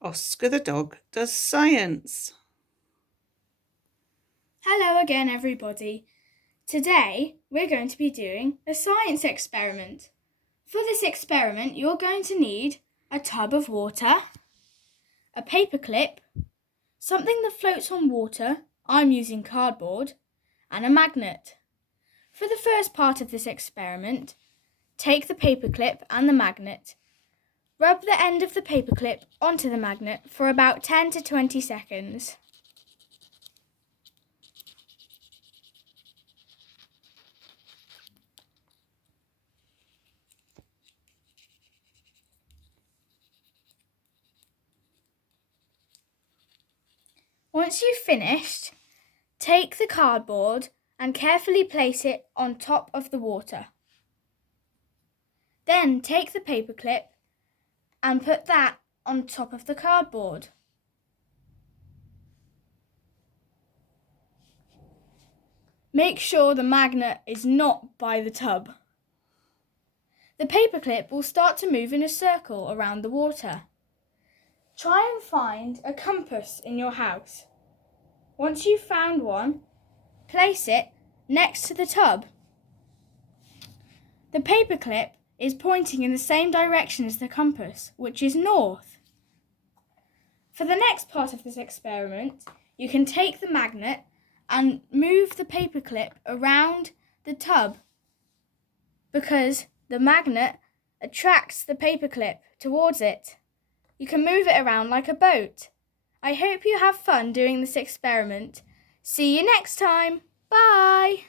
Oscar the dog does science. Hello again, everybody. Today we're going to be doing a science experiment. For this experiment, you're going to need a tub of water, a paperclip, something that floats on water, I'm using cardboard, and a magnet. For the first part of this experiment, take the paperclip and the magnet. Rub the end of the paperclip onto the magnet for about 10 to 20 seconds. Once you've finished, take the cardboard and carefully place it on top of the water. Then take the paperclip and put that on top of the cardboard. Make sure the magnet is not by the tub. The paperclip will start to move in a circle around the water. Try and find a compass in your house. Once you've found one, place it next to the tub. The paperclip is pointing in the same direction as the compass, which is north. For the next part of this experiment, you can take the magnet and move the paperclip around the tub because the magnet attracts the paperclip towards it. You can move it around like a boat. I hope you have fun doing this experiment. See you next time. Bye!